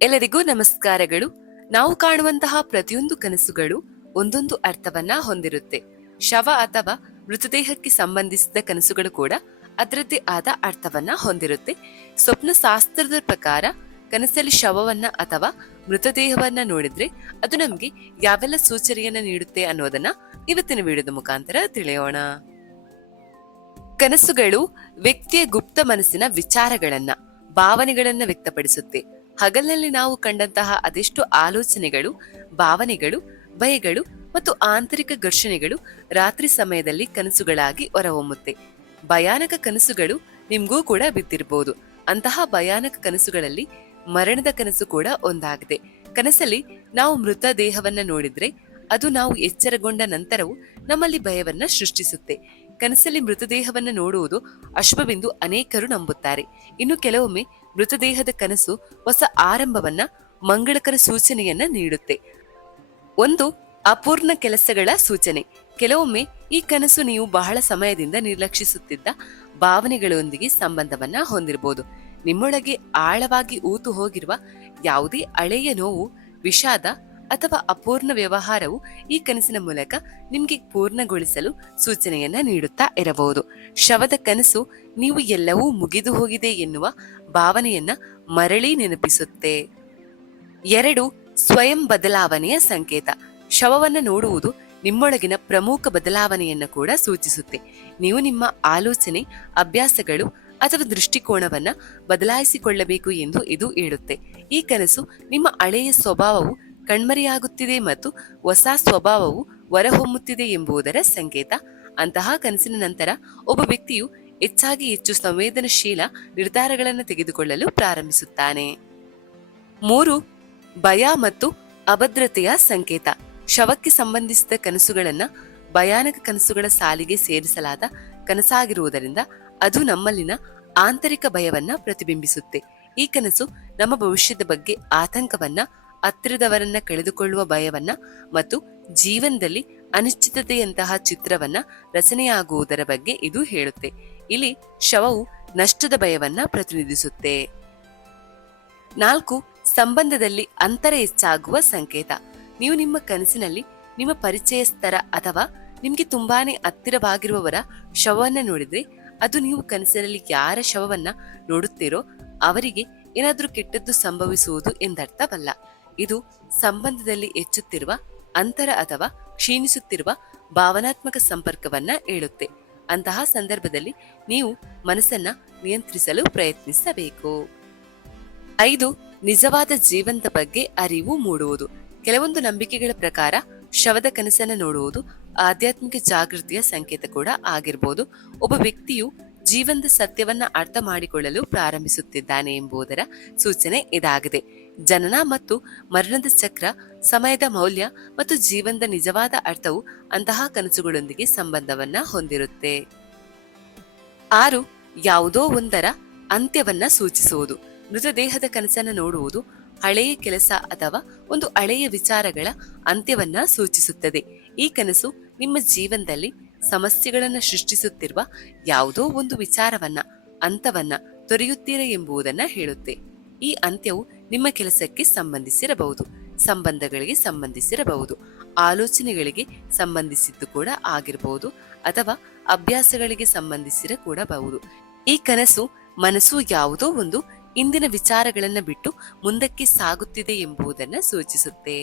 ಎಲ್ಲರಿಗೂ ನಮಸ್ಕಾರಗಳು. ನಾವು ಕಾಣುವಂತಹ ಪ್ರತಿಯೊಂದು ಕನಸುಗಳು ಒಂದೊಂದು ಅರ್ಥವನ್ನ ಹೊಂದಿರುತ್ತೆ. ಶವ ಅಥವಾ ಮೃತದೇಹಕ್ಕೆ ಸಂಬಂಧಿಸಿದ ಕನಸುಗಳು ಕೂಡ ಅದರದ್ದೇ ಆದ ಅರ್ಥವನ್ನ ಹೊಂದಿರುತ್ತೆ. ಸ್ವಪ್ನ ಶಾಸ್ತ್ರದ ಪ್ರಕಾರ ಕನಸಲ್ಲಿ ಶವವನ್ನ ಅಥವಾ ಮೃತದೇಹವನ್ನ ನೋಡಿದ್ರೆ ಅದು ನಮ್ಗೆ ಯಾವೆಲ್ಲ ಸೂಚನೆಯನ್ನ ನೀಡುತ್ತೆ ಅನ್ನೋದನ್ನ ಇವತ್ತಿನ ವಿಡಿಯೋದ ಮುಖಾಂತರ ತಿಳಿಯೋಣ. ಕನಸುಗಳು ವ್ಯಕ್ತಿಯ ಗುಪ್ತ ಮನಸ್ಸಿನ ವಿಚಾರಗಳನ್ನ, ಭಾವನೆಗಳನ್ನ ವ್ಯಕ್ತಪಡಿಸುತ್ತೆ. ಹಗಲಿನಲ್ಲಿ ನಾವು ಕಂಡಂತಹ ಅದೆಷ್ಟು ಆಲೋಚನೆಗಳು, ಭಾವನೆಗಳು, ಭಯಗಳು ಮತ್ತು ಆಂತರಿಕ ಘರ್ಷಣೆಗಳು ರಾತ್ರಿ ಸಮಯದಲ್ಲಿ ಕನಸುಗಳಾಗಿ ಹೊರಹೊಮ್ಮುತ್ತೆ. ಭಯಾನಕ ಕನಸುಗಳು ನಿಮ್ಗೂ ಕೂಡ ಬಿದ್ದಿರಬಹುದು. ಅಂತಹ ಭಯಾನಕ ಕನಸುಗಳಲ್ಲಿ ಮರಣದ ಕನಸು ಕೂಡ ಒಂದಾಗಿದೆ. ಕನಸಲ್ಲಿ ನಾವು ಮೃತ ದೇಹವನ್ನ ನೋಡಿದ್ರೆ ಅದು ನಾವು ಎಚ್ಚರಗೊಂಡ ನಂತರವೂ ನಮ್ಮಲ್ಲಿ ಭಯವನ್ನ ಸೃಷ್ಟಿಸುತ್ತೆ. ಕನಸಲ್ಲಿ ಮೃತದೇಹವನ್ನ ನೋಡುವುದು ಅಶುಭವೆಂದು ಅನೇಕರು ನಂಬುತ್ತಾರೆ. ಇನ್ನು ಕೆಲವೊಮ್ಮೆ ಮೃತದೇಹದ ಕನಸು ಹೊಸ ಆರಂಭವನ್ನ, ಮಂಗಳಕರ ಸೂಚನೆಯನ್ನ ನೀಡುತ್ತೆ. ಒಂದು ಅಪೂರ್ಣ ಕೆಲಸಗಳ ಸೂಚನೆ. ಕೆಲವೊಮ್ಮೆ ಈ ಕನಸು ನೀವು ಬಹಳ ಸಮಯದಿಂದ ನಿರ್ಲಕ್ಷಿಸುತ್ತಿದ್ದ ಭಾವನೆಗಳೊಂದಿಗೆ ಸಂಬಂಧವನ್ನ ಹೊಂದಿರಬಹುದು. ನಿಮ್ಮೊಳಗೆ ಆಳವಾಗಿ ಊತು ಹೋಗಿರುವ ಯಾವುದೇ ಹಳೆಯ ನೋವು, ವಿಷಾದ ಅಥವಾ ಅಪೂರ್ಣ ವ್ಯವಹಾರವು ಈ ಕನಸಿನ ಮೂಲಕ ನಿಮ್ಗೆ ಪೂರ್ಣಗೊಳಿಸಲು ಸೂಚನೆಯನ್ನ ನೀಡುತ್ತಾ ಇರಬಹುದು. ಶವದ ಕನಸು ನೀವು ಎಲ್ಲವೂ ಮುಗಿದು ಹೋಗಿದೆ ಎನ್ನುವ ಭಾವನೆಯನ್ನ ಮರಳಿ ನೆನಪಿಸುತ್ತೆ. 2. ಸ್ವಯಂ ಬದಲಾವಣೆಯ ಸಂಕೇತ. ಶವವನ್ನ ನೋಡುವುದು ನಿಮ್ಮೊಳಗಿನ ಪ್ರಮುಖ ಬದಲಾವಣೆಯನ್ನ ಕೂಡ ಸೂಚಿಸುತ್ತೆ. ನೀವು ನಿಮ್ಮ ಆಲೋಚನೆ, ಅಭ್ಯಾಸಗಳು ಅಥವಾ ದೃಷ್ಟಿಕೋನವನ್ನ ಬದಲಾಯಿಸಿಕೊಳ್ಳಬೇಕು ಎಂದು ಇದು ಹೇಳುತ್ತೆ. ಈ ಕನಸು ನಿಮ್ಮ ಹಳೆಯ ಸ್ವಭಾವವು ಕಣ್ಮರೆಯಾಗುತ್ತಿದೆ ಮತ್ತು ಹೊಸ ಸ್ವಭಾವವು ಹೊರಹೊಮ್ಮುತ್ತಿದೆ ಎಂಬುದರ ಸಂಕೇತ. ಅಂತಹ ಕನಸಿನ ನಂತರ ಒಬ್ಬ ವ್ಯಕ್ತಿಯು ಹೆಚ್ಚು ಸಂವೇದನಶೀಲ ನಿರ್ಧಾರಗಳನ್ನು ತೆಗೆದುಕೊಳ್ಳಲು ಪ್ರಾರಂಭಿಸುತ್ತಾನೆ. 3. ಭಯ ಮತ್ತು ಅಭದ್ರತೆಯ ಸಂಕೇತ. ಶವಕ್ಕೆ ಸಂಬಂಧಿಸಿದ ಕನಸುಗಳನ್ನ ಭಯಾನಕ ಕನಸುಗಳ ಸಾಲಿಗೆ ಸೇರಿಸಲಾದ ಕನಸಾಗಿರುವುದರಿಂದ ಅದು ನಮ್ಮಲ್ಲಿನ ಆಂತರಿಕ ಭಯವನ್ನ ಪ್ರತಿಬಿಂಬಿಸುತ್ತೆ. ಈ ಕನಸು ನಮ್ಮ ಭವಿಷ್ಯದ ಬಗ್ಗೆ ಆತಂಕವನ್ನ, ಹತ್ತಿರದವರನ್ನ ಕಳೆದುಕೊಳ್ಳುವ ಭಯವನ್ನ ಮತ್ತು ಜೀವನದಲ್ಲಿ ಅನಿಶ್ಚಿತತೆಯಂತಹ ಚಿತ್ರವನ್ನ ರಚನೆಯಾಗುವುದರ ಬಗ್ಗೆ ಇದು ಹೇಳುತ್ತೆ. ಇಲ್ಲಿ ಶವವು ನಷ್ಟದ ಭಯವನ್ನ ಪ್ರತಿನಿಧಿಸುತ್ತೆ. 4. ಸಂಬಂಧದಲ್ಲಿ ಅಂತರ ಹೆಚ್ಚಾಗುವ ಸಂಕೇತ. ನೀವು ನಿಮ್ಮ ಕನಸಿನಲ್ಲಿ ನಿಮ್ಮ ಪರಿಚಯಸ್ಥರ ಅಥವಾ ನಿಮ್ಗೆ ತುಂಬಾನೇ ಹತ್ತಿರವಾಗಿರುವವರ ಶವವನ್ನ ನೋಡಿದ್ರೆ ಅದು ನೀವು ಕನಸಿನಲ್ಲಿ ಯಾರ ಶವವನ್ನ ನೋಡುತ್ತೀರೋ ಅವರಿಗೆ ಏನಾದ್ರೂ ಕೆಟ್ಟದ್ದು ಸಂಭವಿಸುವುದು ಎಂದರ್ಥವಲ್ಲ. ಇದು ಸಂಬಂಧದಲ್ಲಿ ಹೆಚ್ಚುತ್ತಿರುವ ಅಂತರ ಅಥವಾ ಕ್ಷೀಣಿಸುತ್ತಿರುವ ಭಾವನಾತ್ಮಕ ಸಂಪರ್ಕವನ್ನ ಹೇಳುತ್ತೆ. ಅಂತಹ ಸಂದರ್ಭದಲ್ಲಿ ನೀವು ಮನಸ್ಸನ್ನ ನಿಯಂತ್ರಿಸಲು ಪ್ರಯತ್ನಿಸಬೇಕು. 5. ನಿಜವಾದ ಜೀವನದ ಬಗ್ಗೆ ಅರಿವು ಮೂಡುವುದು. ಕೆಲವೊಂದು ನಂಬಿಕೆಗಳ ಪ್ರಕಾರ ಶವದ ಕನಸನ್ನ ನೋಡುವುದು ಆಧ್ಯಾತ್ಮಿಕ ಜಾಗೃತಿಯ ಸಂಕೇತ ಕೂಡ ಆಗಿರಬಹುದು. ಒಬ್ಬ ವ್ಯಕ್ತಿಯು ಜೀವನದ ಸತ್ಯವನ್ನ ಅರ್ಥ ಮಾಡಿಕೊಳ್ಳಲು ಪ್ರಾರಂಭಿಸುತ್ತಿದ್ದಾನೆ ಎಂಬುದರ ಸೂಚನೆ ಇದಾಗಿದೆ. ಜನನ ಮತ್ತು ಮರಣದ ಚಕ್ರ, ಸಮಯದ ಮೌಲ್ಯ ಮತ್ತು ಜೀವನದ ನಿಜವಾದ ಅರ್ಥವು ಅಂತಹ ಕನಸುಗಳೊಂದಿಗೆ ಸಂಬಂಧವನ್ನ ಹೊಂದಿರುತ್ತೆ. 6. ಯಾವುದೋ ಒಂದರ ಅಂತ್ಯವನ್ನ ಸೂಚಿಸುವುದು. ಮೃತದೇಹದ ಕನಸನ್ನ ನೋಡುವುದು ಹಳೆಯ ಕೆಲಸ ಅಥವಾ ಒಂದು ಹಳೆಯ ವಿಚಾರಗಳ ಅಂತ್ಯವನ್ನ ಸೂಚಿಸುತ್ತದೆ. ಈ ಕನಸು ನಿಮ್ಮ ಜೀವನದಲ್ಲಿ ಸಮಸ್ಯೆಗಳನ್ನ ಸೃಷ್ಟಿಸುತ್ತಿರುವ ಯಾವುದೋ ಒಂದು ವಿಚಾರವನ್ನ, ಅಂತವನ್ನ ತೊರೆಯುತ್ತೀರ ಎಂಬುದನ್ನ ಹೇಳುತ್ತೆ. ಈ ಅಂತ್ಯವು ನಿಮ್ಮ ಕೆಲಸಕ್ಕೆ ಸಂಬಂಧಿಸಿರಬಹುದು, ಸಂಬಂಧಗಳಿಗೆ ಸಂಬಂಧಿಸಿರಬಹುದು, ಆಲೋಚನೆಗಳಿಗೆ ಸಂಬಂಧಿಸಿದ್ದು ಕೂಡ ಆಗಿರಬಹುದು ಅಥವಾ ಅಭ್ಯಾಸಗಳಿಗೆ ಸಂಬಂಧಿಸಿರ ಕೂಡಬಹುದು. ಈ ಕನಸು ಮನಸ್ಸು ಯಾವುದೋ ಒಂದು ಇಂದಿನ ವಿಚಾರಗಳನ್ನ ಬಿಟ್ಟು ಮುಂದಕ್ಕೆ ಸಾಗುತ್ತಿದೆ ಎಂಬುದನ್ನ ಸೂಚಿಸುತ್ತೆ.